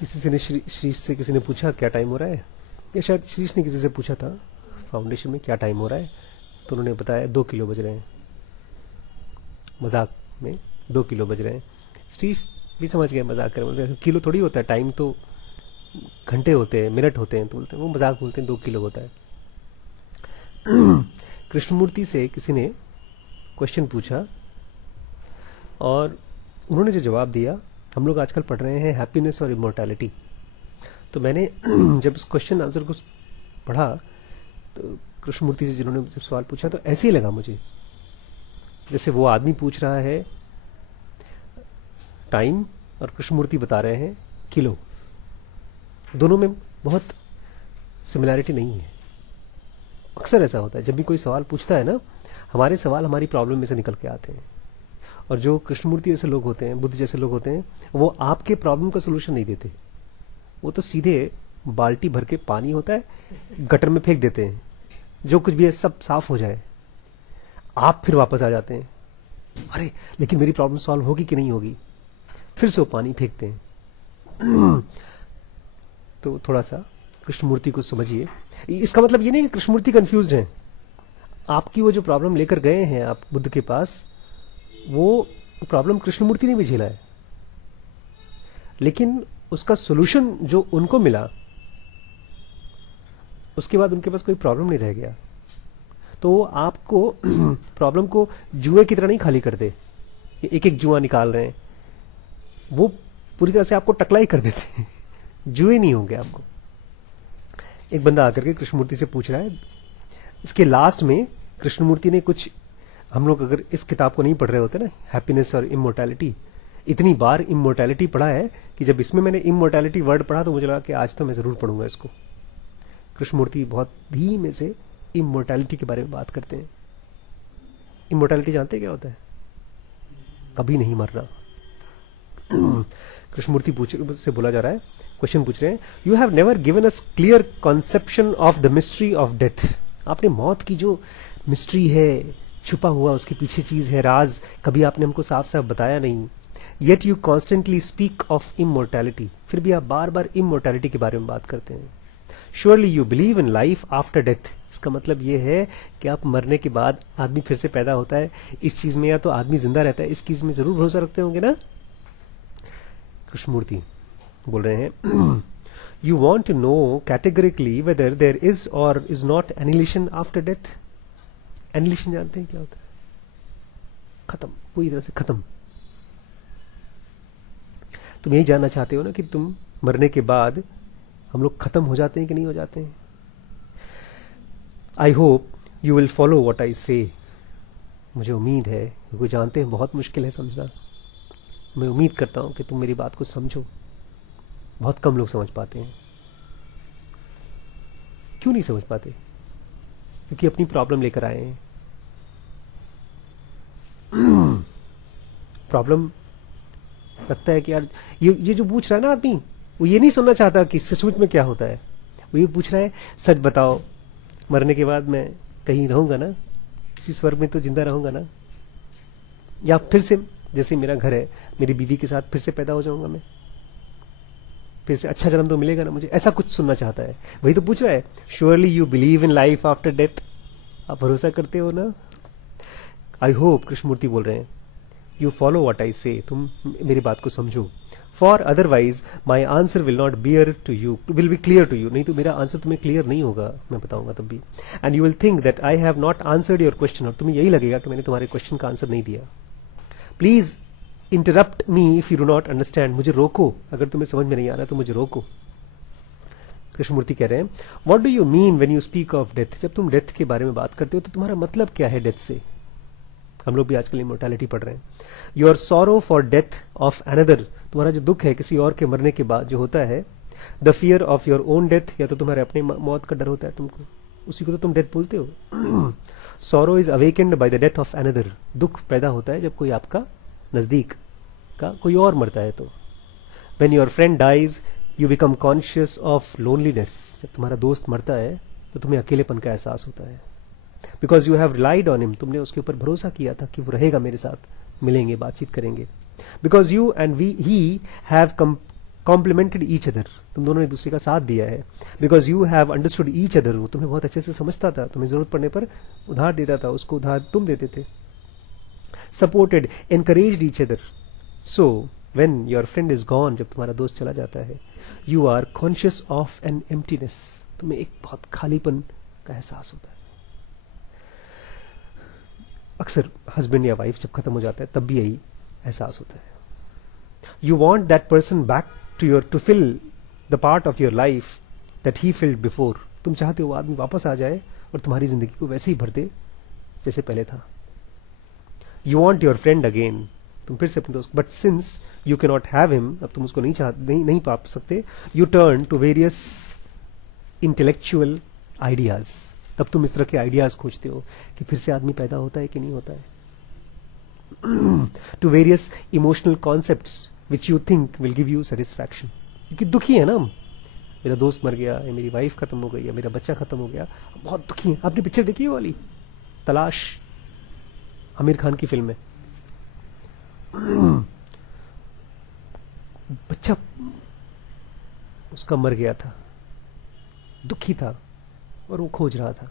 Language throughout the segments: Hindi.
किसी से ने शीश से किसी ने पूछा क्या टाइम हो रहा है, या शायद शीश ने किसी से पूछा था फाउंडेशन में क्या टाइम हो रहा है, तो उन्होंने बताया 2 किलो बज रहे हैं, मजाक में 2 किलो बज रहे हैं। शीश भी समझ गए मजाक कर, बोलते किलो थोड़ी होता है, टाइम तो घंटे होते हैं, मिनट होते हैं, तो बोलते हैं वो मजाक, बोलते हैं 2 किलो होता है। कृष्णमूर्ति से किसी ने क्वेश्चन पूछा और उन्होंने जो जवाब दिया, हम लोग आजकल पढ़ रहे हैं हैप्पीनेस और इमोर्टैलिटी, तो मैंने जब इस क्वेश्चन आंसर को पढ़ा तो कृष्णमूर्ति से जिन्होंने जब सवाल पूछा तो ऐसे ही लगा मुझे जैसे वो आदमी पूछ रहा है टाइम और कृष्णमूर्ति बता रहे हैं किलो। दोनों में बहुत सिमिलैरिटी नहीं है। अक्सर ऐसा होता है जब भी कोई सवाल पूछता है ना, हमारे सवाल हमारी प्रॉब्लम में से निकल के आते हैं, और जो कृष्णमूर्ति जैसे लोग होते हैं, बुद्ध जैसे लोग होते हैं, वो आपके प्रॉब्लम का सोल्यूशन नहीं देते, वो तो सीधे बाल्टी भर के पानी होता है गटर में फेंक देते हैं, जो कुछ भी है सब साफ हो जाए, आप फिर वापस आ जाते हैं, अरे लेकिन मेरी प्रॉब्लम सॉल्व होगी कि नहीं होगी, फिर से वो पानी फेंकते हैं। तो थोड़ा सा कृष्णमूर्ति को समझिए। इसका मतलब ये नहीं कि कृष्णमूर्ति कंफ्यूज्ड हैं, आपकी वो जो प्रॉब्लम लेकर गए हैं आप बुद्ध के पास, वो प्रॉब्लम कृष्णमूर्ति ने भी झेला है, लेकिन उसका सॉल्यूशन जो उनको मिला उसके बाद उनके पास कोई प्रॉब्लम नहीं रह गया। तो वो आपको प्रॉब्लम को जुए की तरह नहीं खाली कर दे, एक एक जुआ निकाल रहे हैं, वो पूरी तरह से आपको टकला ही कर देते हैं, जुए नहीं होंगे आपको। एक बंदा आकर के कृष्णमूर्ति से पूछ रहा है, इसके लास्ट में कृष्णमूर्ति ने कुछ, हम लोग अगर इस किताब को नहीं पढ़ रहे होते ना, हैप्पीनेस और इमोर्टैलिटी, इतनी बार इमोर्टैलिटी पढ़ा है कि जब इसमें मैंने इमोर्टैलिटी वर्ड पढ़ा तो मुझे लगा कि आज तो मैं जरूर पढ़ूंगा इसको। कृष्णमूर्ति बहुत धीमे से इमोर्टैलिटी के बारे में बात करते हैं। इमोर्टैलिटी जानते हैं क्या होता है? कभी नहीं मरना। कृष्णमूर्ति से बोला जा रहा है, क्वेश्चन पूछ रहे हैं, you have never given us clear conception of the mystery of death. आपने मौत की जो मिस्ट्री है, छुपा हुआ उसके पीछे चीज है, राज, कभी आपने हमको साफ साफ बताया नहीं। Yet you constantly speak of immortality, फिर भी आप बार बार इमोर्टैलिटी के बारे में बात करते हैं। Surely you believe in life after death, इसका मतलब ये है कि आप मरने के बाद आदमी फिर से पैदा होता है, इस चीज में या तो आदमी जिंदा रहता है, इस चीज में जरूर भरोसा रखते होंगे ना। कृष्णमूर्ति बोल रहे हैं, you want to know categorically whether there is और is not annihilation after death. Annihilation जानते हैं क्या होता है? खत्म, पूरी तरह से खत्म। तुम यही जानना चाहते हो ना कि तुम मरने के बाद हम लोग खत्म हो जाते हैं कि नहीं हो जाते हैं। I hope you will follow what I से। मुझे उम्मीद है, क्योंकि जानते हैं बहुत मुश्किल है समझना, मैं उम्मीद करता हूं कि तुम मेरी बात को समझो। बहुत कम लोग समझ पाते हैं। क्यों नहीं समझ पाते? क्योंकि अपनी प्रॉब्लम लेकर आए हैं। प्रॉब्लम लगता है कि यार ये जो पूछ रहा है ना आदमी, वो ये नहीं सुनना चाहता कि सचमुच में क्या होता है। वो ये पूछ रहा है, सच बताओ, मरने के बाद मैं कहीं रहूंगा ना, किसी स्वर्ग में तो जिंदा रहूंगा ना, या फिर से जैसे मेरा घर है, मेरी बीवी के साथ फिर से पैदा हो जाऊंगा मैं, फिर से अच्छा जन्म तो मिलेगा ना मुझे, ऐसा कुछ सुनना चाहता है। वही तो पूछ रहा है, surely you believe in life after death, आप भरोसा करते हो ना। आई होप, कृष्णमूर्ति बोल रहे हैं, यू फॉलो व्हाट आई से, तुम मेरी बात को समझो। For otherwise my answer will not bear to you, will be clear to you, नहीं तो मेरा आंसर तुम्हें क्लियर नहीं होगा, मैं बताऊंगा तब भी। And you will think that I have not answered your question, और तुम्हें यही लगेगा कि मैंने तुम्हारे क्वेश्चन का आंसर नहीं दिया। Please interrupt me if you do not understand, मुझे रोको, अगर तुम्हें समझ में नहीं आ रहा तो मुझे रोको। कृष्णमूर्ति कह रहे हैं, what do you mean when you speak of death, जब तुम डेथ के बारे में बात करते हो तो तुम्हारा मतलब क्या है डेथ से। हम लोग भी आजकल इमोर्टैलिटी पढ़ रहे हैं। Your sorrow for death of another, तुम्हारा जो दुख है किसी और के मरने के बाद जो होता है। The fear of your own death, या तो तुम्हारे अपने मौत का डर होता है तुमको, उसी को तो तुम डेथ बोलते हो। Sorrow is awakened by the death of another, दुख पैदा होता है जब कोई आपका नजदीक का कोई और मरता है तो। When your friend dies you become conscious of loneliness, जब तुम्हारा दोस्त मरता है तो तुम्हें अकेलेपन का एहसास होता है। Because you have relied on him, तुमने उसके ऊपर भरोसा किया था कि वो रहेगा मेरे साथ, मिलेंगे, बातचीत करेंगे। Because you and he have complimented each other, तुम दोनों ने एक दूसरे का साथ दिया है, because you have understood each other, वो तुम्हें बहुत अच्छे से समझता था, तुम्हें जरूरत पड़ने पर उधार देता था, उसको उधार तुम देते थे. Supported, encouraged each other. So when your friend is gone, जब तुम्हारा दोस्त चला जाता है, you are conscious of an emptiness, तुम्हें एक बहुत खालीपन का एहसास होता है. अक्सर हस्बैंड या वाइफ जब खत्म हो जाता है तब भी यही एहसास होता है. You want that person back to fill the part of your life that he filled before. तुम चाहते हो वो आदमी वापस आ जाए और तुम्हारी जिंदगी को वैसे ही भर दे जैसे पहले था. You want your friend again, तुम फिर से अपने दोस्त, but since you can not have him, अब तुम उसको नहीं पा सकते, you turn to various intellectual ideas. तब तुम इस तरह के आइडियाज खोजते हो कि फिर से आदमी पैदा होता है कि नहीं होता है. To various emotional concepts which you think will give you satisfaction. क्योंकि दुखी है ना हम, मेरा दोस्त मर गया, या मेरी वाइफ खत्म हो गई, या मेरा बच्चा खत्म हो गया, बहुत दुखी है. आपने पिक्चर देखी है वाली तलाश, आमिर खान की फिल्म में, बच्चा उसका मर गया था, दुखी था और वो खोज रहा था.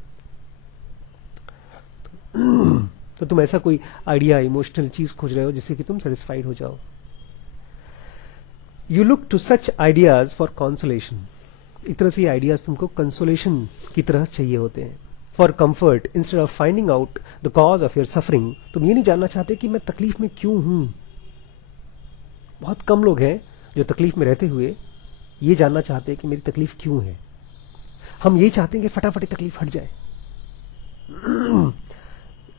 तो तुम ऐसा कोई आइडिया, इमोशनल चीज खोज रहे हो जिससे कि तुम सेटिस्फाइड हो जाओ. You look to such ideas for consolation. एक तरह से ये आइडियाज तुमको कंसोलेशन की तरह चाहिए होते हैं. For comfort instead of finding out the cause of your suffering. तुम ये नहीं जानना चाहते कि मैं तकलीफ में क्यों हूं. बहुत कम लोग हैं जो तकलीफ में रहते हुए ये जानना चाहते हैं कि मेरी तकलीफ क्यों है. हम यही चाहते हैं कि फटाफट तकलीफ हट जाए.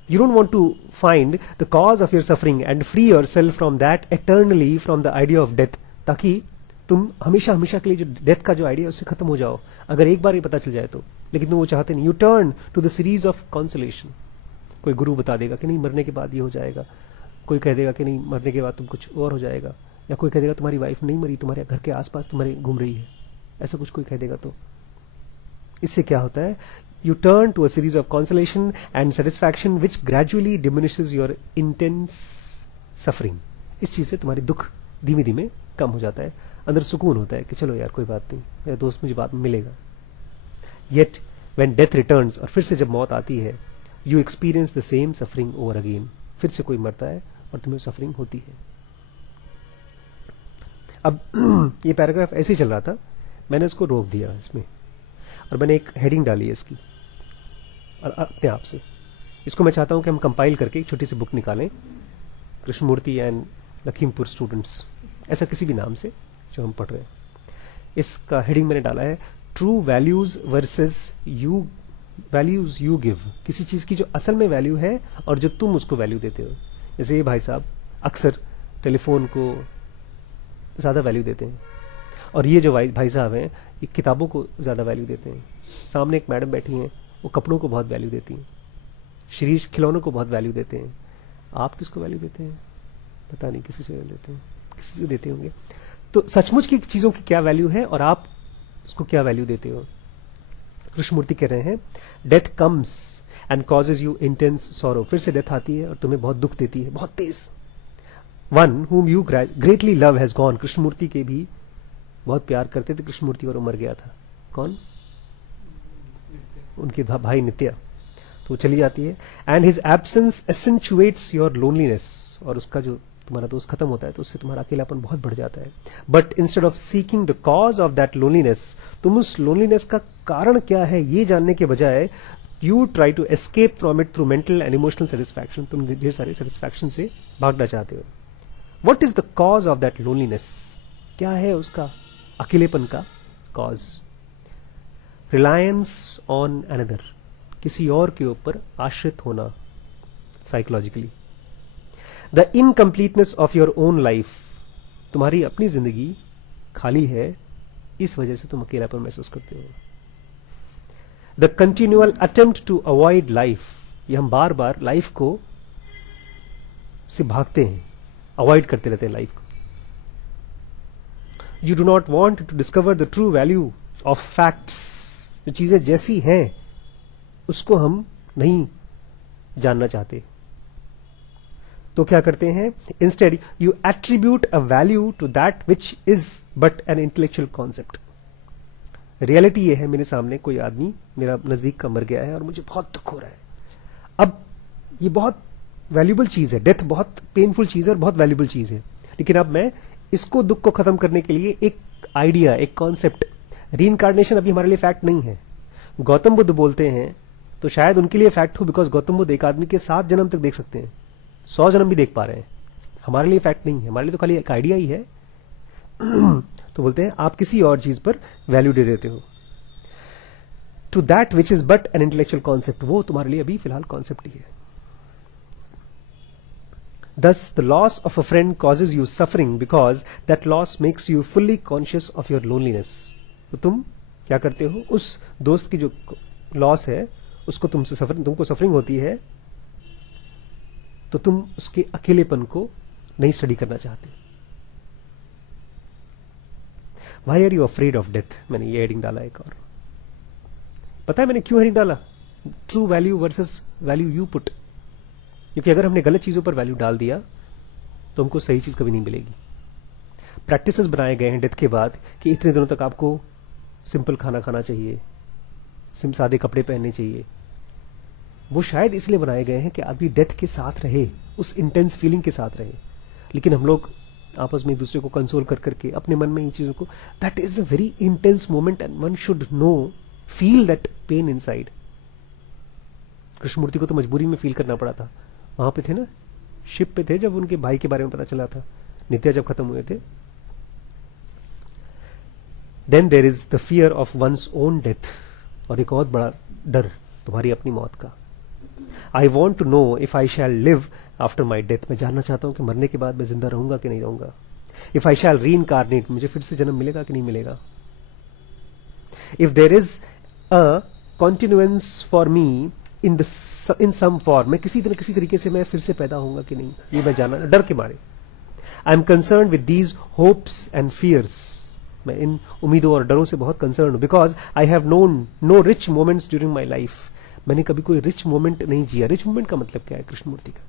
You don't want to find the cause of your suffering and free yourself from that eternally from the idea of death. ताकि तुम हमेशा हमेशा के लिए जो डेथ का जो आइडिया है उससे खत्म हो जाओ, अगर एक बार ये पता चल जाए तो. लेकिन तुम वो चाहते नहीं. You turn to the series of consolation. कोई गुरु बता देगा कि नहीं मरने के बाद ये हो जाएगा, कोई कह देगा कि नहीं मरने के बाद तुम कुछ और हो जाएगा, या कोई कह देगा तुम्हारी वाइफ नहीं मरी, तुम्हारे घर के आसपास तुम्हारे घूम रही है, ऐसा कुछ कोई कह देगा. तो इससे क्या होता है, you turn to a series of consolation and satisfaction which gradually diminishes your intense suffering. इस चीज से तुम्हारी दुख धीमे धीमे कम हो जाता है, अंदर सुकून होता है कि चलो यार कोई बात नहीं, मेरा दोस्त मुझे बाद में मिलेगा. Yet when death returns, और फिर से जब मौत आती है, you experience the same suffering over again. फिर से कोई मरता है और तुम्हें सफरिंग होती है. अब ये पैराग्राफ ऐसे ही चल रहा था, मैंने इसको रोक दिया इसमें और मैंने एक हेडिंग डाली है इसकी और अपने आप से. इसको मैं चाहता हूं कि हम कंपाइल करके एक छोटी सी बुक निकालें, कृष्णमूर्ति एंड लखीमपुर स्टूडेंट्स, ऐसा किसी भी नाम से जो हम पढ़ रहे हैं. इसका हेडिंग मैंने डाला है true values versus you values you give. किसी चीज की जो असल में वैल्यू है और जो तुम उसको वैल्यू देते हो. जैसे ये भाई साहब अक्सर टेलीफोन को ज्यादा वैल्यू देते हैं, और ये जो भाई साहब हैं ये किताबों को ज्यादा वैल्यू देते हैं. सामने एक मैडम बैठी हैं, वो कपड़ों को बहुत वैल्यू देती हैं. शिरीष खिलौनों को बहुत वैल्यू देते हैं. आप किसको वैल्यू देते हैं? पता नहीं, किसी से देते हैं, किसी को देते होंगे. तो सचमुच की चीजों की क्या वैल्यू है और आप उसको क्या वैल्यू देते हो? कृष्णमूर्ति कह रहे हैं death comes and causes you intense sorrow. फिर से डेथ आती है और तुम्हें बहुत दुख देती है, बहुत तेज. One whom you greatly love has gone. Krishnamurti के भी बहुत प्यार करते थे कृष्णमूर्ति और वो मर गया था. कौन? उनके भाई नित्या. तो चली जाती है. And his absence accentuates your loneliness. और उसका जो तुम्हारा दोस्त खत्म होता है तो उससे तुम्हारा अकेलापन बहुत बढ़ जाता है. But instead of seeking the cause of that loneliness, तुम उस लोनलीनेस का कारण क्या है ये जानने के बजाय you try to escape from it through mental and emotional satisfaction. तुम ढेर सारे सेटिस्फैक्शन से भागना चाहते हो. What is the cause of that loneliness? क्या है उसका अकेलेपन का कॉज? रिलायंस ऑन अनदर, किसी और के ऊपर आश्रित होना psychologically. The incompleteness of your own life, तुम्हारी अपनी जिंदगी खाली है, इस वजह से तुम अकेलापन महसूस करते हो. The continual attempt to avoid life, ये हम बार बार लाइफ को से भागते हैं, अवॉइड करते रहते हैं लाइफ को. You do not want to discover the true value of facts. जो चीजें जैसी हैं उसको हम नहीं जानना चाहते. तो क्या करते हैं, instead you attribute a value to that which is but an intellectual concept. Reality ये है, मेरे सामने कोई आदमी मेरा नजदीक का मर गया है और मुझे बहुत दुख हो रहा है। अब ये बहुत वैल्यूबल चीज है, डेथ बहुत पेनफुल चीज है और बहुत वैल्यूबल चीज है, लेकिन अब मैं इसको, दुख को खत्म करने के लिए एक आइडिया, एक कॉन्सेप्ट, रीइंकार्नेशन अभी हमारे लिए फैक्ट नहीं है। गौतम बुद्ध बोलते हैं तो शायद उनके लिए फैक्ट हो, बिकॉज गौतम बुद्ध एक आदमी के 7 जन्म तक देख सकते हैं, 100 जन्म भी देख पा रहे हैं। हमारे लिए फैक्ट नहीं है, हमारे लिए तो खाली एक आइडिया ही है। तो बोलते हैं आप किसी और चीज पर वैल्यू दे देते हो, to that which is but an intellectual concept, वो तुम्हारे लिए अभी फिलहाल कॉन्सेप्ट ही है। Thus, the loss of a friend causes you suffering because that loss makes you fully conscious of your loneliness. तो तुम क्या करते हो, उस दोस्त की जो लॉस है उसको तुमको सफरिंग होती है, तो तुम उसके अकेलेपन को नहीं स्टडी करना चाहते। Why are you afraid of death? मैंने ये हेडिंग डाला एक और। पता है मैंने क्यों हेडिंग डाला? True value versus value you put. क्योंकि अगर हमने गलत चीजों पर वैल्यू डाल दिया तो हमको सही चीज कभी नहीं मिलेगी। प्रैक्टिसेस बनाए गए हैं डेथ के बाद कि इतने दिनों तक आपको सिंपल खाना खाना चाहिए, सादे कपड़े पहनने चाहिए। वो शायद इसलिए बनाए गए हैं कि आदमी डेथ के साथ रहे, उस इंटेंस फीलिंग के साथ रहे। लेकिन हम लोग आपस में एक दूसरे को कंसोल कर करके अपने मन में इन चीजों को, that is a very intense moment and one should know, feel that pain inside. Krishnamurti को तो मजबूरी में फील करना पड़ा था। वहां पे थे ना, शिप पे थे जब उनके भाई के बारे में पता चला था, नित्या जब खत्म हुए थे। Then there is the fear of one's own death, और एक और बड़ा डर तुम्हारी अपनी मौत का। I want to know if I shall live after my death, मैं जानना चाहता हूं कि मरने के बाद मैं जिंदा रहूंगा कि नहीं रहूंगा। इफ आई शैल री इनकारनेट, मुझे फिर से जन्म मिलेगा कि नहीं मिलेगा। If there is a continuance for me in some form, मैं किसी तरीके से मैं फिर से पैदा होऊंगा कि नहीं, ये मैं जानना, डर के मारे। I am concern with these hopes and fears, मैं इन उम्मीदों और डरों से बहुत कंसर्न हूं। Because I have known no rich moments during my life, मैंने कभी कोई रिच मोमेंट नहीं जिया। रिच मोमेंट का मतलब क्या है कृष्णमूर्ति का?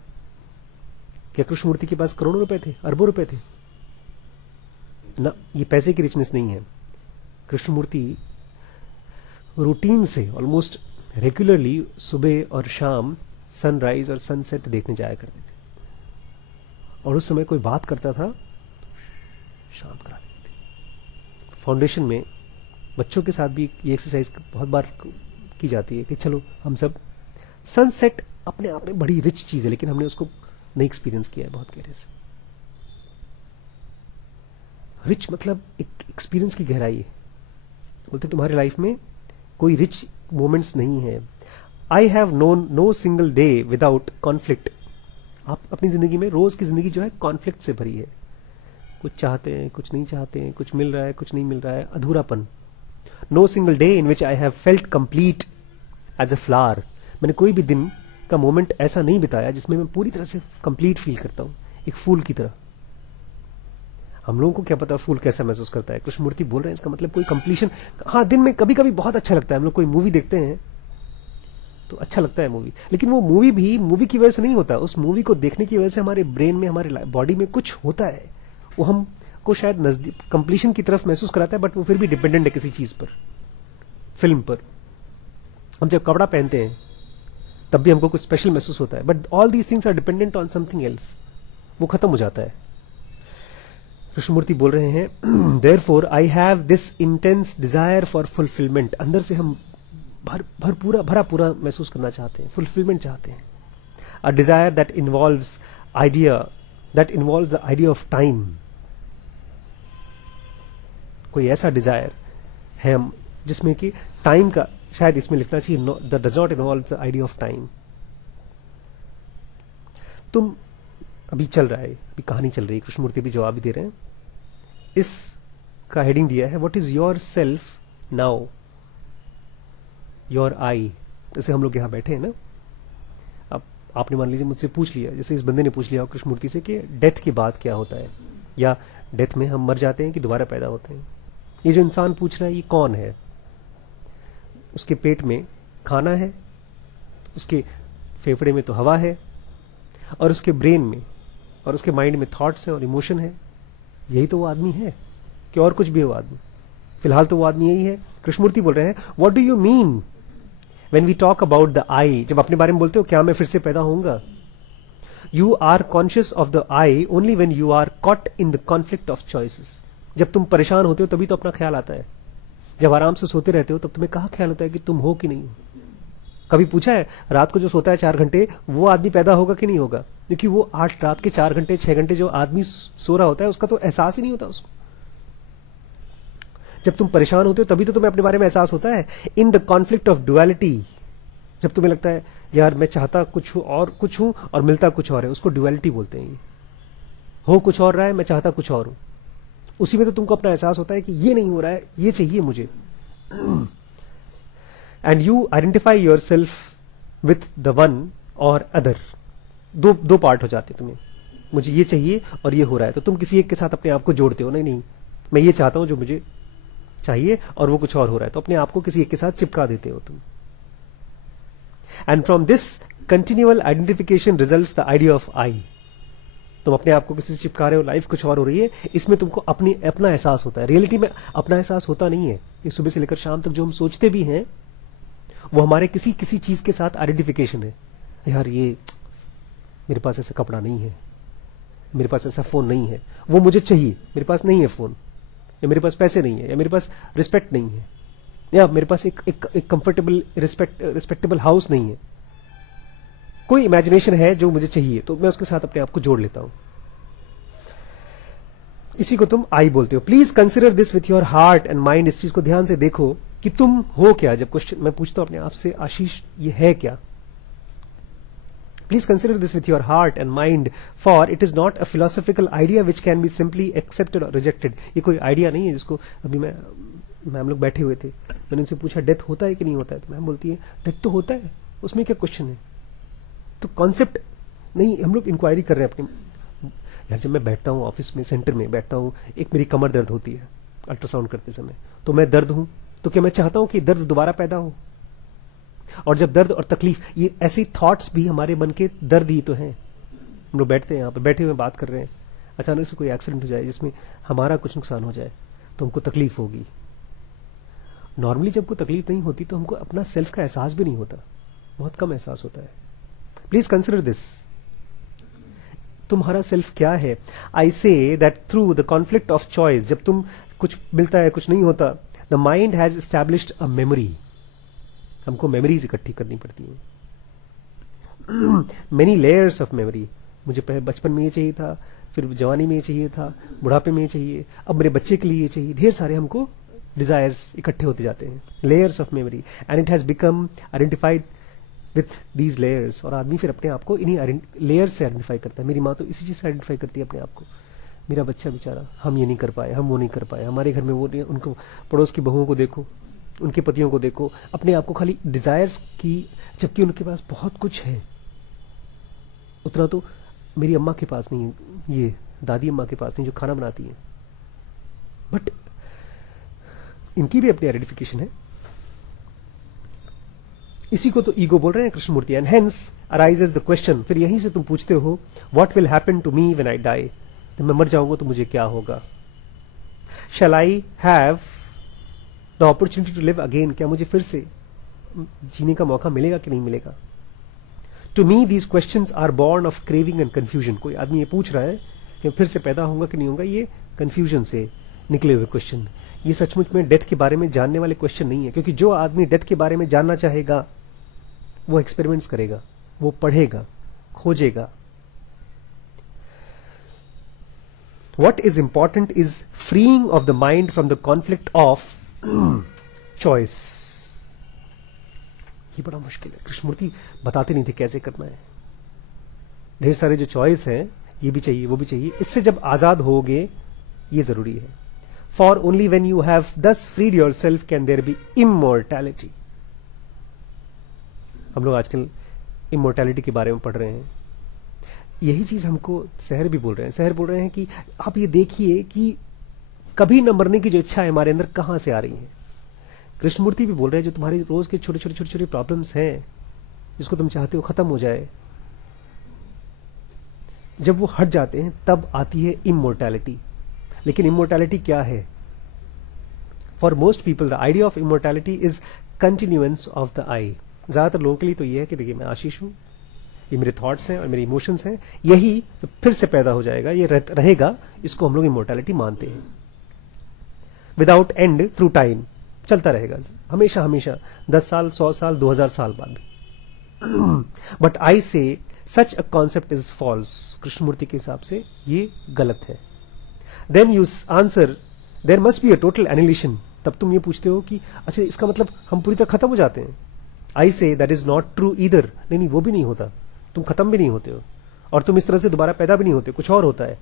क्या कृष्णमूर्ति के पास करोड़ों रुपए थे, अरबों रुपए थे? ना, ये पैसे की रिचनेस नहीं है। कृष्णमूर्ति रूटीन से, ऑलमोस्ट रेगुलरली सुबह और शाम सनराइज और सनसेट देखने जाया करते थे, और उस समय कोई बात करता था शांत करा देते थे। फाउंडेशन में बच्चों के साथ भी ये एक्सरसाइज बहुत बार की जाती है कि चलो हम सब, सनसेट अपने आप में बड़ी रिच चीज है, लेकिन हमने उसको नहीं एक्सपीरियंस किया है बहुत गहरे से। रिच मतलब एक एक्सपीरियंस की गहराई है। बोलते तुम्हारी लाइफ में कोई रिच मोमेंट्स नहीं है। I have known no single day without conflict. आप अपनी जिंदगी में, रोज की जिंदगी जो है कॉन्फ्लिक्ट से भरी है। कुछ चाहते हैं, कुछ नहीं चाहते हैं, कुछ मिल रहा है, कुछ नहीं मिल रहा है, अधूरापन। No single day in which I have felt complete as a flower. मैंने कोई भी दिन का मोमेंट ऐसा नहीं बिताया जिसमें मैं पूरी तरह से कंप्लीट फील करता हूं, एक फूल की तरह। हम लोगों को क्या पता फूल कैसा महसूस करता है। कृष्णमूर्ति बोल रहे हैं इसका मतलब कोई कंप्लीशन। हाँ, दिन में कभी कभी बहुत अच्छा लगता है, हम लोग कोई मूवी देखते हैं तो अच्छा लगता है मूवी, लेकिन वो मूवी भी मूवी की वजह से नहीं होता। उस मूवी को देखने की वजह से हमारे ब्रेन में, हमारे बॉडी में कुछ होता है, वो हमको शायद नजदीक कंप्लीशन की तरफ महसूस कराता है, बट वो फिर भी डिपेंडेंट है किसी चीज पर, फिल्म पर। हम जब कपड़ा पहनते हैं तब भी हमको कुछ स्पेशल महसूस होता है, but all these things are dependent on something else, वो खत्म हो जाता है। कृष्णमूर्ति बोल रहे हैं therefore I have this intense desire for fulfilment. अंदर से हम भरा पूरा महसूस करना चाहते हैं, फुलफिलमेंट चाहते हैं। A desire that involves the idea of time. कोई ऐसा डिजायर है हम जिसमें कि टाइम का, शायद इसमें लिखना चाहिए that does not involve the idea of time. तुम अभी चल रहा है, अभी कहानी चल रही है, कृष्णमूर्ति भी जवाब भी दे रहे हैं। इस का हेडिंग दिया है what is your self now, your I. जैसे हम लोग यहां बैठे हैं ना, अब आपने मान लीजिए मुझसे पूछ लिया, जैसे इस बंदे ने पूछ लिया कृष्णमूर्ति से कि डेथ के बाद क्या होता है, या डेथ में हम मर जाते हैं कि दोबारा पैदा होते हैं। ये जो इंसान पूछ रहा है ये कौन है? उसके पेट में खाना है, उसके फेफड़े में तो हवा है, और उसके ब्रेन में और उसके माइंड में थॉट्स हैं और इमोशन है, यही तो वो आदमी है कि और कुछ भी है वो आदमी? फिलहाल तो वो आदमी यही है। कृष्णमूर्ति बोल रहे हैं, what do you mean when we talk about the I? जब अपने बारे में बोलते हो क्या मैं फिर से पैदा होऊंगा? You are conscious of the I only when you are caught in the conflict of choices. जब तुम परेशान होते हो तभी तो अपना ख्याल आता है। जब आराम से सोते रहते हो तब तुम्हें कहाँ ख्याल होता है कि तुम हो कि नहीं हो? कभी पूछा है रात को जो सोता है 4 घंटे, वो आदमी पैदा होगा कि नहीं होगा? क्योंकि वो रात के 4 घंटे 6 घंटे जो आदमी सो रहा होता है उसका तो एहसास ही नहीं होता उसको। जब तुम परेशान होते हो तभी तो तुम्हें अपने बारे में एहसास होता है। इन द कॉन्फ्लिक्ट ऑफ ड्युअलिटी, जब तुम्हें लगता है यार मैं चाहता कुछ हूं और मिलता कुछ और है, उसको ड्युअलिटी बोलते हैं। हो कुछ और रहा है, मैं चाहता कुछ और हूं, उसी में तो तुमको अपना एहसास होता है कि ये नहीं हो रहा है, ये चाहिए मुझे। And you identify your self with the one और अदर। दो पार्ट हो जाते तुम्हें, मुझे ये चाहिए और ये हो रहा है, तो तुम किसी एक के साथ अपने आप को जोड़ते हो। नहीं, मैं ये चाहता हूं जो मुझे चाहिए और वो कुछ और हो रहा है, तो अपने आप को किसी एक के साथ चिपका देते हो तुम। And from this continual identification results the idea of I. तुम अपने आप को किसी से चिपका रहे हो, लाइफ कुछ और हो रही है, इसमें तुमको अपना एहसास होता है। रियलिटी में अपना एहसास होता नहीं है। ये सुबह से लेकर शाम तक जो हम सोचते भी हैं वो हमारे किसी चीज के साथ आइडेंटिफिकेशन है। यार ये मेरे पास ऐसा कपड़ा नहीं है, मेरे पास ऐसा फोन नहीं है, वो मुझे चाहिए, मेरे पास नहीं है फोन, या मेरे पास पैसे नहीं है, या मेरे पास रिस्पेक्ट नहीं है, या मेरे पास एक कंफर्टेबल रिस्पेक्टेबल हाउस नहीं है। कोई इमेजिनेशन है जो मुझे चाहिए, तो मैं उसके साथ अपने आप को जोड़ लेता हूं। इसी को तुम आई बोलते हो। Please consider this with your heart and mind. इस चीज को ध्यान से देखो कि तुम हो क्या। जब क्वेश्चन मैं पूछता हूं अपने आप से, आशीष ये है क्या? Please consider this with your heart and mind, for it is not a philosophical idea which can be simply accepted और रिजेक्टेड। ये कोई आइडिया नहीं है जिसको अभी हम लोग बैठे हुए थे, मैंने उनसे पूछा डेथ होता है कि नहीं होता है, तो मैम बोलती है डेथ तो होता है, उसमें क्या क्वेश्चन है? तो कॉन्सेप्ट नहीं, हम लोग इंक्वायरी कर रहे हैं अपने। यार जब मैं बैठता हूँ ऑफिस में, सेंटर में बैठता हूँ, एक मेरी कमर दर्द होती है अल्ट्रासाउंड करते समय, तो मैं दर्द हूं, तो क्या मैं चाहता हूं कि दर्द दोबारा पैदा हो? और जब दर्द और तकलीफ, ये ऐसे थॉट्स भी हमारे मन के दर्द ही तो हैं। हम लोग बैठते हैं यहाँ पर, बैठे हुए बात कर रहे हैं, अचानक से कोई एक्सीडेंट हो जाए जिसमें हमारा कुछ नुकसान हो जाए तो हमको तकलीफ होगी। नॉर्मली जब कोई तकलीफ नहीं होती तो हमको अपना सेल्फ का एहसास भी नहीं होता, बहुत कम एहसास होता है। Please consider this. तुम्हारा सेल्फ क्या है? I say that through the conflict of choice, जब तुम कुछ मिलता है कुछ नहीं होता, the mind has established a memory. हमको मेमोरीज इकट्ठी करनी पड़ती है, मेनी लेयर्स ऑफ मेमोरी। मुझे पहले बचपन में ये चाहिए था, फिर जवानी में ये चाहिए था, बुढ़ापे में ये चाहिए, अब मेरे बच्चे के लिए ये चाहिए। ढेर सारे हमको डिजायर्स इकट्ठे होते जाते हैं, layers of memory, and it has become identified with these layers. और आदमी फिर अपने आप को इन्हीं लेयर्स से आइडेंटिफाई करता है। मेरी माँ तो इसी चीज से आइडेंटिफाई करती है अपने आप को, मेरा बच्चा बेचारा, हम ये नहीं कर पाए, हम वो नहीं कर पाए, हमारे घर में वो नहीं। उनको पड़ोस की बहुओं को देखो, उनके पतियों को देखो, अपने आप को खाली डिजायर्स की, जबकि उनके पास बहुत कुछ है। उतना तो मेरी अम्मा के पास नहीं है, ये दादी अम्मा के पास नहीं जो खाना बनाती है, बट इनकी भी अपनी आइडेंटिफिकेशन है। इसी को तो ईगो बोल रहे हैं Krishnamurti. And hence arises the question, फिर यहीं से तुम पूछते हो, what will happen to me when I die? जब मैं मर जाऊंगा तो मुझे क्या होगा? Shall I have the opportunity to live again? क्या मुझे फिर से जीने का मौका मिलेगा कि नहीं मिलेगा? To me these questions are born of craving and confusion. कोई आदमी ये पूछ रहा है कि फिर से पैदा होगा कि नहीं होगा, ये कंफ्यूजन से निकले हुए क्वेश्चन। ये सचमुच में डेथ के बारे में जानने वाले क्वेश्चन नहीं है, क्योंकि जो आदमी डेथ के बारे में जानना चाहेगा वो एक्सपेरिमेंट्स करेगा, वो पढ़ेगा, खोजेगा। What is important is freeing of the mind from the conflict of choice. ये बड़ा मुश्किल है, कृष्णमूर्ति बताते नहीं थे कैसे करना है। ढेर सारे जो चॉइस है, ये भी चाहिए वो भी चाहिए, इससे जब आजाद होगे ये जरूरी है। For only when you have thus freed yourself can there be immortality. हम लोग आजकल इमोर्टैलिटी के बारे में पढ़ रहे हैं। यही चीज हमको सहर भी बोल रहे हैं। सहर बोल रहे हैं कि आप ये देखिए कि कभी न मरने की जो इच्छा है हमारे अंदर कहां से आ रही है। कृष्णमूर्ति भी बोल रहे हैं जो तुम्हारे रोज के छोटे छोटे प्रॉब्लम्स हैं, जिसको तुम चाहते हो खत्म हो जाए, जब वो हट जाते हैं तब आती है इमोर्टैलिटी। लेकिन इमोर्टैलिटी क्या है? For most people the idea of immortality is continuance of the I. ज्यादातर लोगों के लिए तो ये है कि देखिए मैं आशीष हूं, ये मेरे थॉट्स हैं और मेरे इमोशंस हैं, यही जब फिर से पैदा हो जाएगा, ये रहेगा, इसको हम लोग इमोर्टैलिटी मानते हैं। विदाउट एंड थ्रू टाइम, चलता रहेगा हमेशा हमेशा, 10 साल, 100 साल, 2000 साल बाद भी। But I say such a concept is false. Krishnamurti के हिसाब से ये गलत है। Then you answer there must be a total annihilation. तब तुम ये पूछते हो कि अच्छा इसका मतलब हम पूरी तरह खत्म हो जाते हैं। I say that is not true either. नहीं नहीं, वो भी नहीं होता, तुम खत्म भी नहीं होते हो और तुम इस तरह से दोबारा पैदा भी नहीं होते, कुछ और होता है।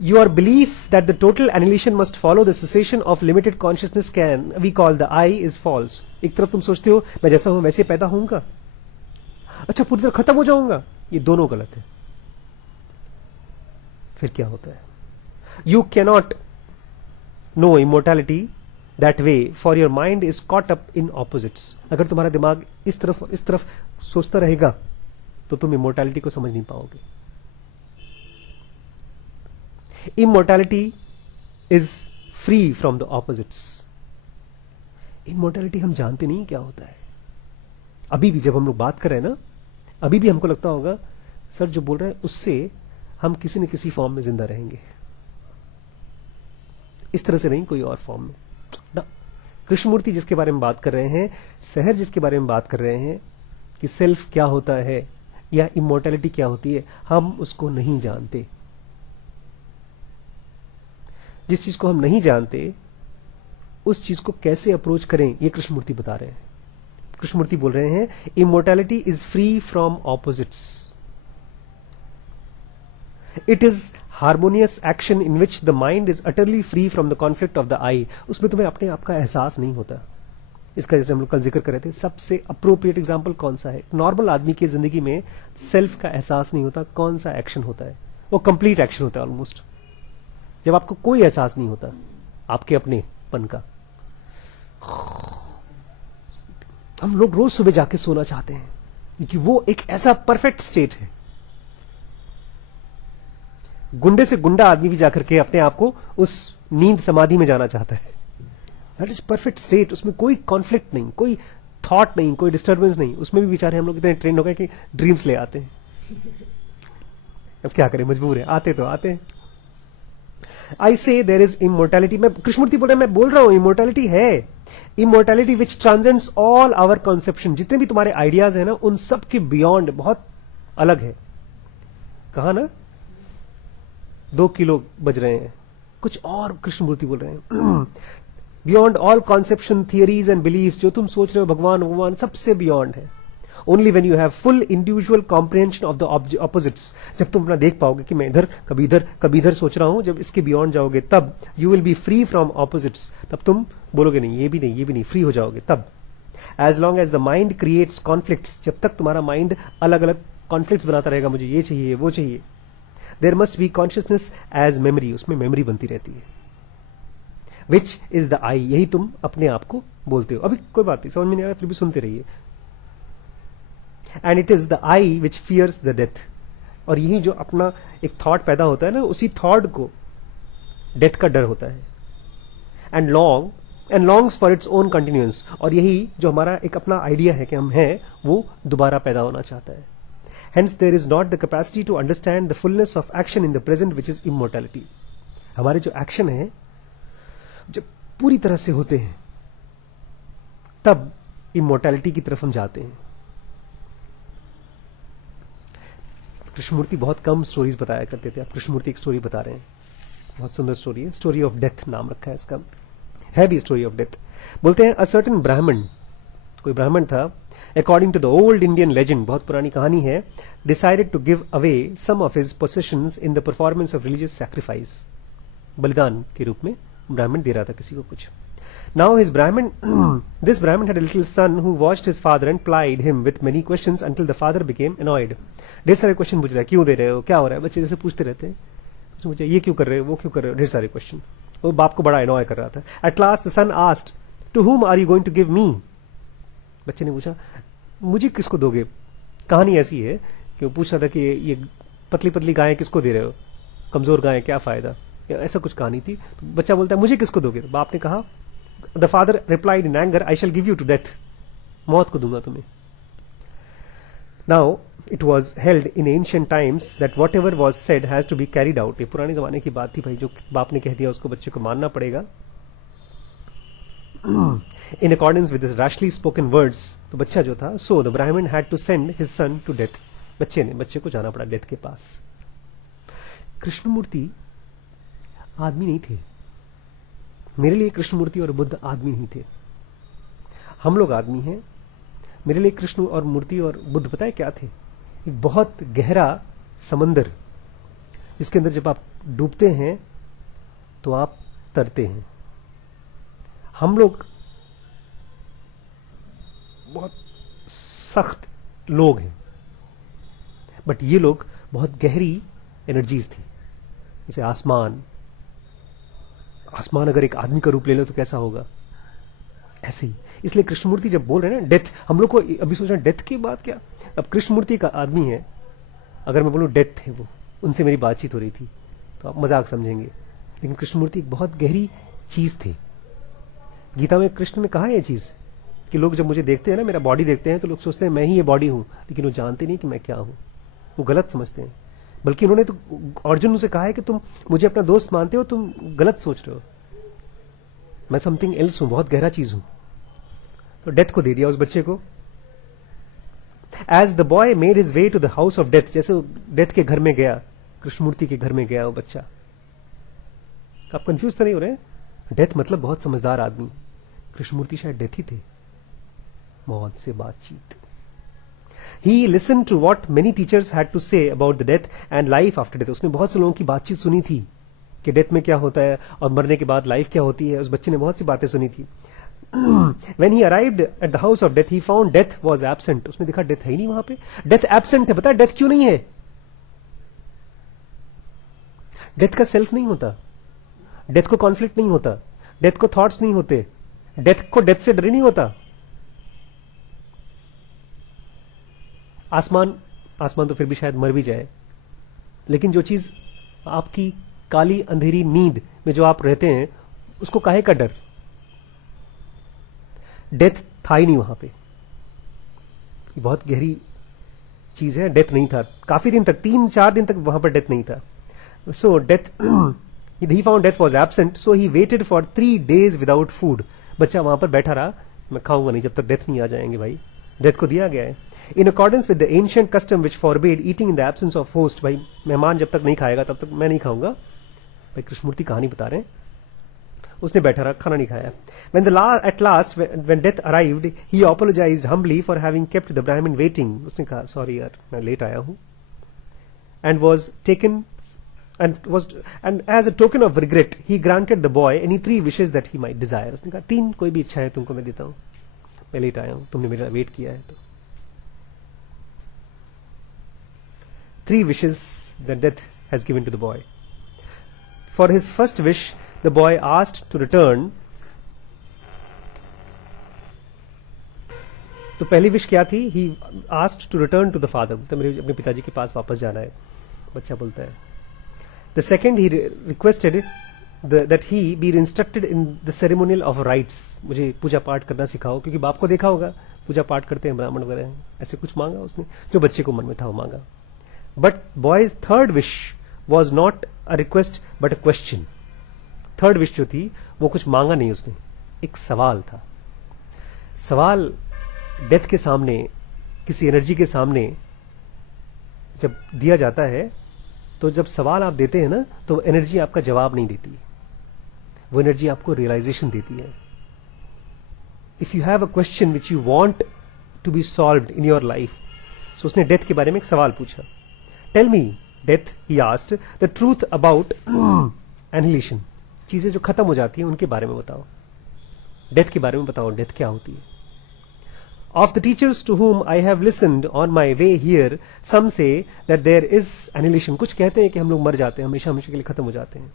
Your belief that the total annihilation must follow the cessation of limited consciousness can we call the I is false। एक तरफ तुम सोचते हो मैं जैसा हूं वैसे पैदा होऊंगा, अच्छा पूरी तरह खत्म हो जाऊंगा, ये दोनों गलत है। फिर क्या होता है? You cannot know immortality that way for your mind is caught up in opposites। अगर तुम्हारा दिमाग इस तरफ सोचता रहेगा तो तुम इमोर्टैलिटी को समझ नहीं पाओगे। Immortality is free from the opposites. Immortality हम जानते नहीं क्या होता है। अभी भी जब हम लोग बात कर रहे हैं ना, अभी भी हमको लगता होगा सर जो बोल रहे हैं उससे हम किसी न किसी फॉर्म में जिंदा रहेंगे, इस तरह से नहीं कोई और फॉर्म में ना। कृष्णमूर्ति जिसके बारे में बात कर रहे हैं, सहर जिसके बारे में बात कर रहे हैं कि सेल्फ क्या होता है या इमोर्टैलिटी क्या होती है, हम उसको नहीं जानते। जिस चीज को हम नहीं जानते उस चीज को कैसे अप्रोच करें, ये कृष्णमूर्ति बता रहे हैं। कृष्णमूर्ति बोल रहे हैं immortality is free from opposites. It is harmonious action in which the mind is utterly free from the conflict of the I. उसमें तुम्हें अपने आप का एहसास नहीं होता। इसका जैसे हम लोग कल जिक्र कर रहे थे, सबसे अप्रोप्रिएट एग्जाम्पल कौन सा है? नॉर्मल आदमी की जिंदगी में सेल्फ का एहसास नहीं होता। कौन सा एक्शन होता है? वो कंप्लीट एक्शन होता है ऑलमोस्ट, जब आपको कोई एहसास नहीं होता आपके अपनेपन का। हम लोग रोज सुबह जाके सोना चाहते हैं क्योंकि वो एक ऐसा परफेक्ट स्टेट है। गुंडे से गुंडा आदमी भी जाकर के अपने आप को उस नींद समाधि में जाना चाहता है। That is perfect state. उसमें कोई कॉन्फ्लिक्ट नहीं, कोई थॉट नहीं, कोई डिस्टर्बेंस नहीं। उसमें भी बेचारे हम लोग इतने ट्रेंड हो गए कि ड्रीम्स ले आते हैं। अब क्या करें, मजबूर है, आते तो आते हैं। आई से देर इज इमोर्टैलिटी। मैं कृष्णमूर्ति बोल रहे हैं, मैं बोल रहा हूं इमोर्टैलिटी है। Immortality which transcends all our conception. जितने भी तुम्हारे आइडियाज है ना, उन सब के बियॉन्ड, बहुत अलग है। कहा ना 2 किलो बज रहे हैं, कुछ और कृष्णमूर्ति बोल रहे हैं। Beyond all conception, theories and belief. जो तुम सोच रहे हो भगवान भगवान, सबसे बियॉन्ड है। Only when you have full individual comprehension of the opposites. जब तुम अपना देख पाओगे कि मैं इधर कभी इधर सोच रहा हूं, जब इसके बियॉन्ड जाओगे तब you will B free from opposites. तब तुम बोलोगे नहीं ये भी नहीं, ये भी नहीं, फ्री हो जाओगे तब। As long as the mind creates conflicts, जब तक तुम्हारा माइंड अलग अलग कॉन्फ्लिक्ट्स बनाता रहेगा, मुझे ये चाहिए वो चाहिए। There must be consciousness as memory, उसमें मेमोरी बनती रहती है। विच इज द आई, यही तुम अपने आप को बोलते हो। अभी कोई बात नहीं, समझ में नहीं आया फिर भी सुनते रहिए। And it is the I which fears the death. और यही जो अपना एक थॉट पैदा होता है ना, उसी थॉट को डेथ का डर होता है। And longs for its own continuance. और यही जो हमारा एक अपना आइडिया है कि हम हैं, वो दोबारा पैदा होना चाहता है। Hence there is not the capacity to understand the fullness of action in the present, which is immortality। हमारे जो एक्शन है जब पूरी तरह से होते हैं तब इमोर्टैलिटी की तरफ हम जाते हैं। कृष्णमूर्ति बहुत कम स्टोरीज बताया करते थे। अब कृष्णमूर्ति एक स्टोरी बता रहे हैं, बहुत सुंदर स्टोरी है। स्टोरी ऑफ डेथ नाम रखा है इसका, है भी स्टोरी ऑफ डेथ। बोलते हैं अ सर्टेन ब्राह्मण, कोई ब्राह्मण था, according to the old Indian legend, बहुत पुरानी कहानी है, decided to give away some of his possessions in the performance of religious sacrifice. बलिदान के रूप में ब्राह्मण दे रहा था किसी को कुछ। Now this Brahmin had a little son who watched his father and plied him with many questions until the father became annoyed। ढेर सारे क्वेश्चन पूछ रहा है, क्यों दे रहे हो, क्या हो रहा है, बच्चे जैसे पूछते रहते हैं, मुझे ये क्यों कर रहे हो, वो क्यों कर रहे हो, ढेर सारे क्वेश्चन। वो बाप को बड़ा annoy कर रहा था। At last the son asked, to whom are you going to give me? बच्चे ने पूछा मुझे किसको दोगे। कहानी ऐसी है कि वो पूछ रहा था कि ये पतली पतली गायें किसको दे रहे हो, कमजोर गायें, क्या फायदा, ऐसा कुछ कहानी थी। तो बच्चा बोलता है मुझे किसको दोगे, तो बाप ने कहा, the father replied in anger, I shall give you to death, मौत को दूंगा तुम्हें। Now it was held in ancient times that whatever was said has to be carried out. ये पुराने जमाने की बात थी भाई, जो बाप ने कह दिया उसको बच्चे को मानना पड़ेगा। In accordance with rashly spoken words, तो बच्चा जो था, so the Brahmin had to send his son to death, बच्चे को जाना पड़ा डेथ के पास। कृष्णमूर्ति आदमी नहीं थे, मेरे लिए कृष्णमूर्ति और बुद्ध आदमी नहीं थे, हम लोग आदमी हैं। मेरे लिए कृष्ण और मूर्ति और बुद्ध पता है क्या थे, एक बहुत गहरा समंदर, जिसके अंदर जब आप डूबते हैं तो आप तरते हैं। हम लोग बहुत सख्त लोग हैं, बट ये लोग बहुत गहरी एनर्जीज थी, जैसे आसमान अगर एक आदमी का रूप ले लो तो कैसा होगा, ऐसे ही। इसलिए कृष्णमूर्ति जब बोल रहे हैं ना डेथ, हम लोग को अभी सोच रहे हैं डेथ की बात क्या, अब कृष्णमूर्ति का आदमी है, अगर मैं बोलूं डेथ है, वो उनसे मेरी बातचीत हो रही थी तो आप मजाक समझेंगे, लेकिन कृष्णमूर्ति एक बहुत गहरी चीज थे। गीता में कृष्ण ने कहा है ये चीज कि लोग जब मुझे देखते हैं ना, मेरा बॉडी देखते हैं, तो लोग सोचते हैं मैं ही ये बॉडी हूं, लेकिन वो जानते नहीं कि मैं क्या हूं, वो गलत समझते हैं। बल्कि उन्होंने तो अर्जुन से कहा है कि तुम मुझे अपना दोस्त मानते हो, तुम गलत सोच रहे हो, मैं समथिंग एल्स हूं, बहुत गहरा चीज हूं। तो डेथ को दे दिया उस बच्चे को। As the boy made his way to the house of death, जैसे डेथ के घर में गया, कृष्णमूर्ति के घर में गया वो बच्चा। आप कंफ्यूज तो नहीं हो रहे? डेथ मतलब बहुत समझदार आदमी, कृष्णमूर्ति शायद डेथ ही थे। मौत से बातचीत। He listened to what many teachers had to say about the death and life after death. उसने बहुत से लोगों की बातचीत सुनी थी कि डेथ में क्या होता है और मरने के बाद लाइफ क्या होती है। उस बच्चे ने बहुत सी बातें सुनी थी। When he arrived at the house of death, he found death was absent. उसने देखा डेथ है ही नहीं वहां पे। डेथ एब्सेंट है। पता है डेथ क्यों नहीं है? डेथ का सेल्फ नहीं होता, डेथ को कॉन्फ्लिक्ट नहीं होता, डेथ को थॉट्स नहीं होते, डेथ को डेथ से डर नहीं होता। आसमान तो फिर भी शायद मर भी जाए, लेकिन जो चीज आपकी काली अंधेरी नींद में जो आप रहते हैं, उसको काहे का डर? डेथ था ही नहीं वहां पे। ये बहुत गहरी चीज है। डेथ नहीं था काफी दिन तक, 3-4 दिन तक वहां पर डेथ नहीं था। So death, he found death was absent, so he waited for 3 days without food. बच्चा वहां पर बैठा रहा, मैं खाऊंगा नहीं जब तक डेथ नहीं आ जाएंगे। भाई डेथ को दिया गया है। इन accordance with the ancient custom which forbade eating in the absence of host. भाई मेहमान जब तक नहीं खाएगा तब तक मैं नहीं खाऊंगा। भाई कृष्णमूर्ति कहानी बता रहे हैं। उसने बैठा रहा, खाना नहीं खाया। At last when death arrived, he apologized humbly for having kept the Brahmin waiting. उसने कहा सॉरी यार मैं लेट आया हूं, and was taken and as a token of regret he granted the boy any 3 wishes that he might desire. उसने कहा 3 कोई भी इच्छा है तुमको मैं देता हूं, मैं लेट आया हूं, तुमने मेरा वेट किया है। तो 3 wishes that death has given to the boy. For his first wish the boy asked to return. तो पहली विश क्या थी? He asked to return to the father. तो मेरे अपने पिताजी के पास वापस जाना है, बच्चा बोलता है। The second he requested that he be instructed in the ceremonial of rites. मुझे पूजा पाठ करना सिखाओ, क्योंकि बाप को देखा होगा पूजा पाठ करते हैं ब्राह्मण वगैरह, ऐसे कुछ मांगा उसने जो बच्चे को मन में था वो मांगा। But boy's third wish was not a request but a question. Third wish जो थी वो कुछ मांगा नहीं उसने, एक सवाल था। सवाल डेथ के सामने, किसी एनर्जी के सामने जब दिया जाता है, तो जब सवाल आप देते हैं ना, तो एनर्जी आपका जवाब नहीं देती, वो एनर्जी आपको रियलाइजेशन देती है। If you have a question which you want to be solved in your life, so उसने डेथ के बारे में एक सवाल पूछा। Tell me death, he asked, the truth about annihilation. चीजें जो खत्म हो जाती हैं उनके बारे में बताओ, डेथ के बारे में बताओ, डेथ क्या होती है। Of the teachers to whom I have listened on my way here, some say that there is annihilation. कुछ कहते हैं कि हम लोग मर जाते हैं, हमेशा हमेशा के लिए खत्म हो जाते हैं।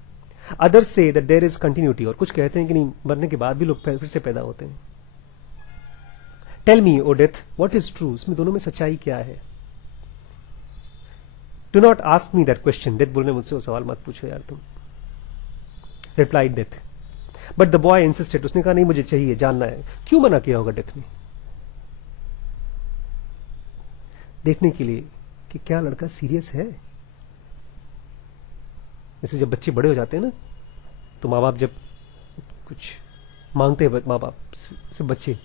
Others say that there is continuity. और कुछ कहते हैं कि नहीं, मरने के बाद भी लोग फिर से पैदा होते हैं। Tell me, O death, what is true? इसमें दोनों में सच्चाई क्या है? Do not ask me that question. Death बोल रहे मुझसे वो सवाल मत पूछो यार तुम। Replied death. But the boy insisted, उसने कहा नहीं मुझे चाहिए, जानना है। क्यों मना किया होगा डेथ ने? देखने के लिए कि क्या लड़का सीरियस है। जैसे जब बच्चे बड़े हो जाते हैं ना, तो माँ बाप जब कुछ मांगते हैं माँ बाप से बच्चे,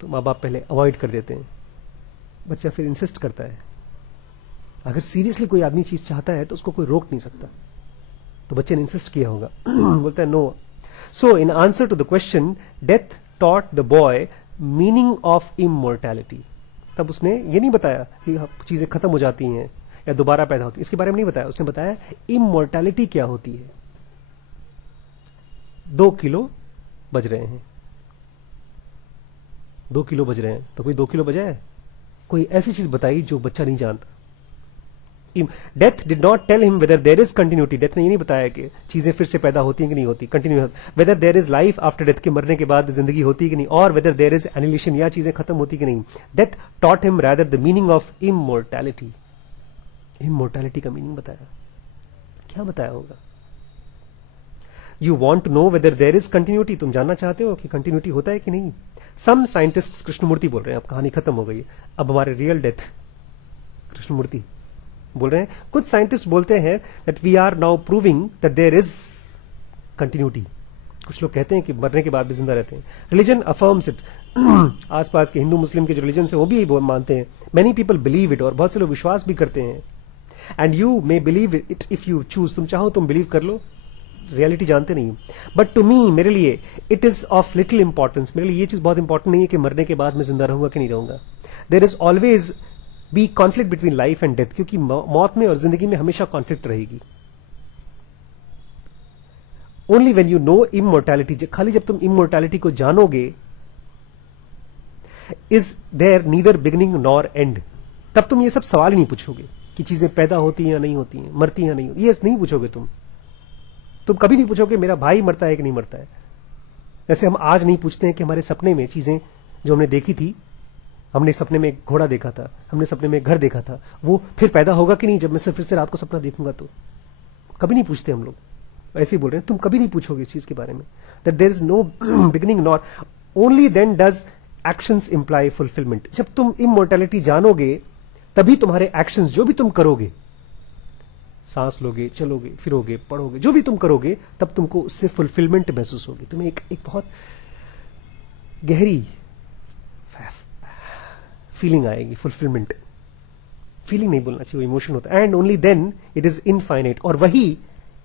तो माँ बाप पहले अवॉइड कर देते हैं, बच्चा फिर इंसिस्ट करता है। अगर सीरियसली कोई आदमी चीज चाहता है तो उसको कोई रोक नहीं सकता। तो बच्चे ने इंसिस्ट किया होगा। बोलता है no. So in answer to the question, death taught the boy meaning of immortality. तब उसने ये नहीं बताया कि चीजें खत्म हो जाती हैं या दोबारा पैदा होती है, इसके बारे में नहीं बताया। उसने बताया इमोर्टैलिटी क्या होती है। 2 किलो बज रहे हैं, 2 किलो बज रहे हैं, तो कोई 2 किलो बजा है? कोई ऐसी चीज बताई जो बच्चा नहीं जानता। Death did not tell him whether there is continuity. Death ने ये नहीं बताया कि चीजें फिर से पैदा होती हैं कि नहीं होती, continue, whether there is life after death, के मरने के बाद जिंदगी होती है कि नहीं, और वेदर देयर इज एनिलेशन, या चीजें खत्म होती कि नहीं। Death taught him rather the meaning of immortality. Immortality का मीनिंग बताया। क्या बताया होगा? You want to know whether there is continuity. तुम जानना चाहते हो कि कंटिन्यूटी होता है कि नहीं। सम साइंटिस्ट, कृष्णमूर्ति बोल रहे हैं, अब कहानी खत्म हो गई, अब हमारे रियल डेथ कृष्णमूर्ति बोल रहे हैं, कुछ साइंटिस्ट बोलते हैं that we are now proving that there is continuity. कुछ लोग कहते हैं कि मरने के बाद भी जिंदा रहते हैं। Religion affirms it. आसपास के हिंदू मुस्लिम के जो रिलीजन है वो भी यही मानते हैं। मेनी पीपल बिलीव इट, और बहुत से लोग विश्वास भी करते हैं। And you may believe it if you choose. तुम चाहो तुम बिलीव कर लो, रियलिटी जानते नहीं। बट टू मी, मेरे लिए, it is of little importance. मेरे लिए ये चीज बहुत इंपॉर्टेंट नहीं है कि मरने के बाद मैं जिंदा रहूंगा कि नहीं रहूंगा। There is always be conflict between life and death, क्योंकि मौत में और जिंदगी में हमेशा कॉन्फ्लिक्ट रहेगी। Only when you know immortality, खाली जब तुम इमोर्टैलिटी को जानोगे, is there neither beginning nor end, तब तुम ये सब सवाल ही नहीं पूछोगे कि चीजें पैदा होती हैं या नहीं होती हैं, मरती हैं या नहीं होती, ये नहीं पूछोगे तुम कभी नहीं पूछोगे मेरा भाई मरता है कि नहीं मरता है। जैसे हम आज नहीं पूछते हैं कि हमारे सपने में चीजें जो हमने देखी थी, हमने सपने में एक घोड़ा देखा था, हमने सपने में एक घर देखा था, वो फिर पैदा होगा कि नहीं जब मैं फिर से रात को सपना देखूंगा। तो कभी नहीं पूछते हम लोग। ऐसे ही बोल रहे हैं, तुम कभी नहीं पूछोगे इस चीज के बारे में, that there is no beginning nor, only then does actions imply fulfilment. जब तुम इमोर्टैलिटी जानोगे तभी तुम्हारे एक्शंस, जो भी तुम करोगे, सांस लोगे, चलोगे, फिरोगे, पढ़ोगे, जो भी तुम करोगे, तब तुमको उससे फुलफिलमेंट महसूस होगी। तुम्हें एक बहुत गहरी फीलिंग आएगी, फुलफिलमेंट। फीलिंग नहीं बोलना चाहिए, वो इमोशन होता है। And only then it is infinite, और वही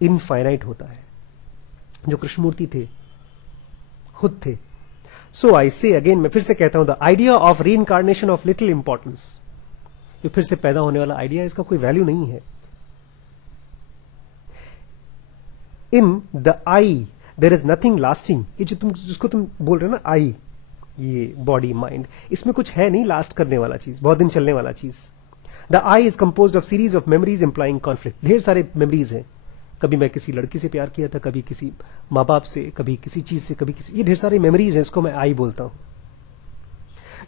इनफाइनाइट होता है जो कृष्णमूर्ति थे, खुद थे। सो आई से अगेन, मैं फिर से कहता हूं, द आइडिया ऑफ री इनकारनेशन ऑफ लिटिल इंपॉर्टेंस, ये फिर से पैदा होने वाला आइडिया, इसका कोई वैल्यू नहीं है। In the I there is nothing lasting. ये जो जिसको तुम बोल रहे हो ना, आई, ये बॉडी माइंड, इसमें कुछ है नहीं लास्ट करने वाला चीज, बहुत दिन चलने वाला चीज। The I is composed of series of memories implying conflict. ढेर सारे मेमोरीज हैं। कभी मैं किसी लड़की से प्यार किया था, कभी किसी माँ बाप से, कभी किसी चीज से, कभी किसी, ये ढेर सारे मेमोरीज हैं, इसको मैं आई बोलता हूं।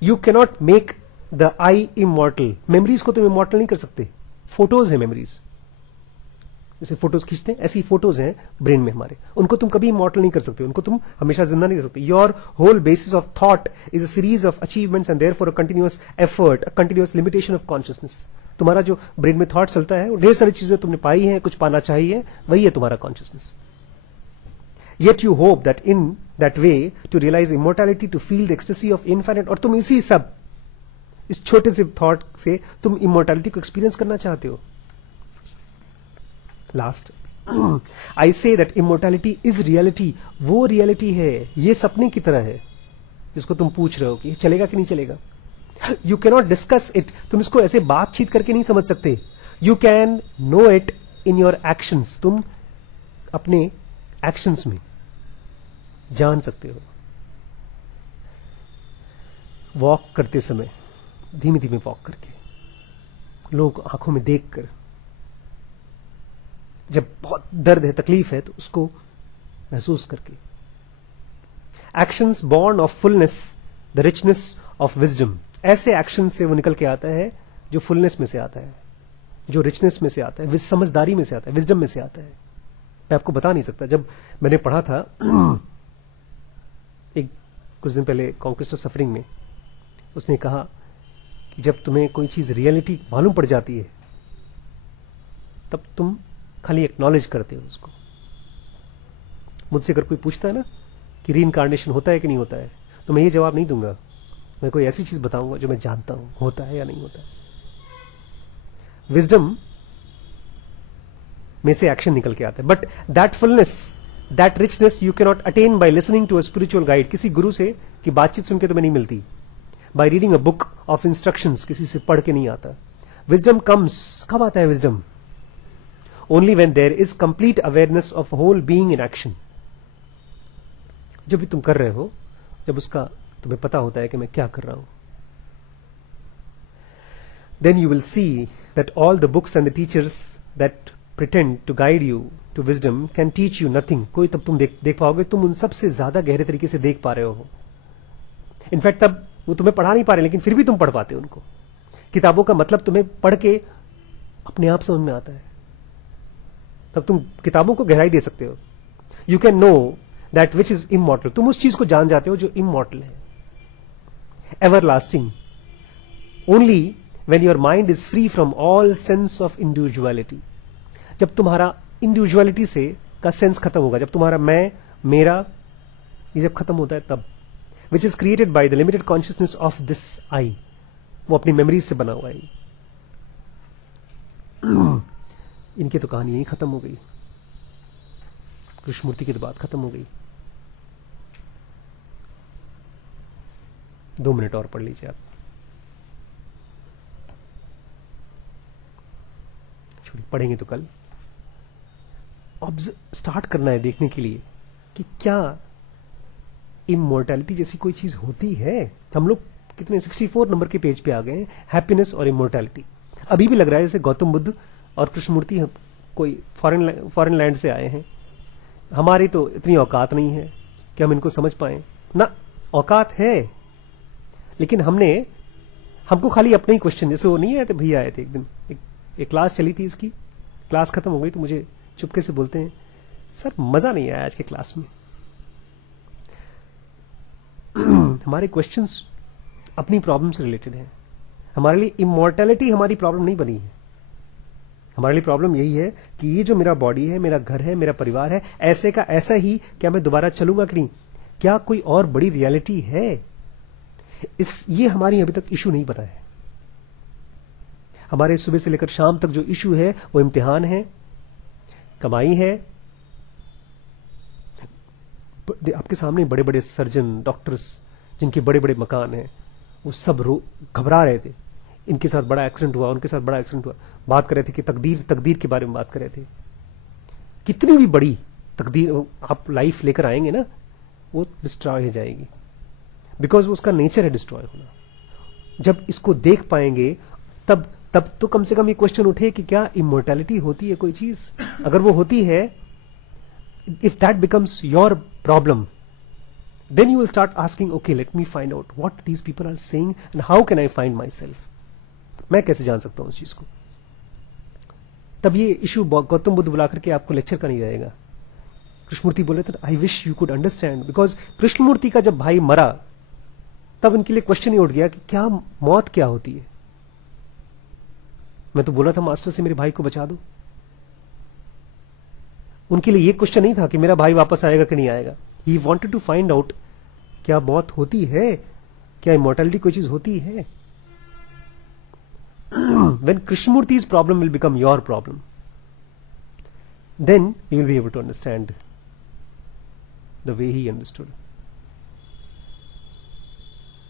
You cannot make the I immortal. Memories को तुम इमॉर्टल नहीं कर सकते। फोटोज है मेमोरीज, जैसे फोटोज खींचते हैं, ऐसी फोटोज हैं ब्रेन में हमारे, उनको तुम कभी इमॉर्टल नहीं कर सकते, उनको तुम हमेशा जिंदा नहीं कर सकते। Your whole basis of thought is a series of achievements and therefore a continuous effort, a continuous limitation of consciousness. तुम्हारा जो ब्रेन में थॉट चलता है, ढेर सारी चीजें तुमने पाई हैं, कुछ पाना चाहिए, वही है तुम्हारा consciousness. Yet you hope that in that way to realise immortality, to feel the ecstasy of infinite, और तुम इसी सब, इस छोटे से थॉट से तुम इमोर्टैलिटी को एक्सपीरियंस करना चाहते हो। Last, I say that immortality is reality. वो रियलिटी है, ये सपने की तरह है जिसको तुम पूछ रहे हो कि चलेगा कि नहीं चलेगा। यू कैनॉट डिस्कस इट, तुम इसको ऐसे बातचीत करके नहीं समझ सकते। You can know it in your actions, तुम अपने एक्शंस में जान सकते हो। वॉक करते समय धीमे धीमे वॉक करके, लोग आंखों में देखकर, जब बहुत दर्द है, तकलीफ है, तो उसको महसूस करके। Actions born of fullness, the richness of wisdom. ऐसे एक्शन से वो निकल के आता है जो फुलनेस में से आता है, जो रिचनेस में से आता है, समझदारी में से आता है, विजडम में से आता है। मैं आपको बता नहीं सकता। जब मैंने पढ़ा था एक कुछ दिन पहले कॉन्क्वेस्ट ऑफ सफरिंग में, उसने कहा कि जब तुम्हें कोई चीज रियलिटी मालूम पड़ जाती है तब तुम खाली एक्नॉलेज करते हो उसको। मुझसे अगर कोई पूछता है ना कि रीइंकार्नेशन होता है कि नहीं होता है, तो मैं ये जवाब नहीं दूंगा। मैं कोई ऐसी चीज बताऊंगा जो मैं जानता हूं होता है या नहीं होता है। विजडम में से एक्शन निकल के आता है, but that fullness, that richness you can not attain by listening to a spiritual guide. किसी गुरु से की बातचीत सुन के तुम्हें नहीं मिलती। By reading a book of instructions, किसी से पढ़ के नहीं आता। विजडम कम्स, कब आता है wisdom? Only when there is complete awareness of whole being in action. जो भी तुम कर रहे हो, जब उसका तुम्हें पता होता है कि मैं क्या कर रहा हूं, then you will see that all the books and the teachers that pretend to guide you to wisdom can teach you nothing. कोई तब तुम देख पाओगे, तुम उन सबसे ज्यादा गहरे तरीके से देख पा रहे हो। इनफैक्ट तब वो तुम्हें पढ़ा नहीं पा रहे, लेकिन फिर भी तुम पढ़ पाते हो उनको। किताबों का मतलब तुम्हें पढ़ के अपने आप समझ में आता है, तब तुम किताबों को गहराई दे सकते हो। You can know that which is immortal. तुम उस चीज को जान जाते हो जो इमॉर्टल है, everlasting, only when your mind is free from all sense of individuality। जब तुम्हारा इंडिविजुअलिटी से का सेंस खत्म होगा, जब तुम्हारा मैं, मेरा, ये जब खत्म होता है तब, which is created by the limited consciousness of this I, वो अपनी मेमोरीज से बना हुआ है। इनकी तो कहानी यही खत्म हो गई, कृष्णमूर्ति की तो बात खत्म हो गई। 2 मिनट और पढ़ लीजिए आप। पढ़ेंगे तो कल स्टार्ट करना है देखने के लिए कि क्या इमोर्टैलिटी जैसी कोई चीज होती है। हम लोग कितने 64 नंबर के पेज पे आ गए हैं, हैप्पीनेस और इमोर्टैलिटी। अभी भी लग रहा है जैसे गौतम बुद्ध और कृष्णमूर्ति कोई फॉरेन लैंड से आए हैं। हमारी तो इतनी औकात नहीं है कि हम इनको समझ पाए ना। औकात है, लेकिन हमको खाली अपने ही क्वेश्चन, जैसे वो नहीं आए थे भैया, आए थे एक दिन, एक क्लास चली थी, इसकी क्लास खत्म हो गई तो मुझे चुपके से बोलते हैं, सर मजा नहीं आया आज के क्लास में। हमारे क्वेश्चंस अपनी प्रॉब्लम से रिलेटेड हैं। हमारे लिए इमॉर्टैलिटी हमारी प्रॉब्लम नहीं बनी है। हमारे लिए प्रॉब्लम यही है कि ये जो मेरा बॉडी है, मेरा घर है, मेरा परिवार है, ऐसे का ऐसा ही क्या मैं दोबारा चलूंगा कि नहीं? क्या कोई और बड़ी रियलिटी है? ये हमारी अभी तक इशू नहीं बना है। हमारे सुबह से लेकर शाम तक जो इशू है वो इम्तिहान है, कमाई है। आपके सामने बड़े बड़े सर्जन, डॉक्टर्स जिनके बड़े बड़े मकान हैं, वो सब घबरा रहे थे। इनके साथ बड़ा एक्सीडेंट हुआ, उनके साथ बड़ा एक्सीडेंट हुआ, बात कर रहे थे कि तकदीर के बारे में बात कर रहे थे। कितनी भी बड़ी तकदीर आप लाइफ लेकर आएंगे ना, वो डिस्ट्रॉय हो जाएगी, बिकॉज उसका नेचर है डिस्ट्रॉय होना। जब इसको देख पाएंगे तब तो कम से कम ये क्वेश्चन उठे कि क्या इमोर्टैलिटी होती है कोई चीज? अगर वो होती है, if that becomes your problem, then you will start asking, okay, let me find out what these people are saying and how can I find myself। मैं कैसे जान सकता हूं उस चीज को? तब ये इशू गौतम बुद्ध बुला करके आपको लेक्चर का नहीं रहेगा। कृष्णमूर्ति बोले थे, I wish you could understand, because Krishnamurti का जब भाई मरा तब इनके लिए क्वेश्चन ही उठ गया कि क्या मौत क्या होती है। मैं तो बोला था मास्टर से, मेरे भाई को बचा दो। उनके लिए ये क्वेश्चन नहीं था कि मेरा भाई वापस आएगा कि नहीं आएगा। He wanted to find out क्या मौत होती है, क्या इमॉर्टैलिटी कोई चीज होती है। When Krishnamurti's problem will become your problem, then you will be able to understand the way he understood.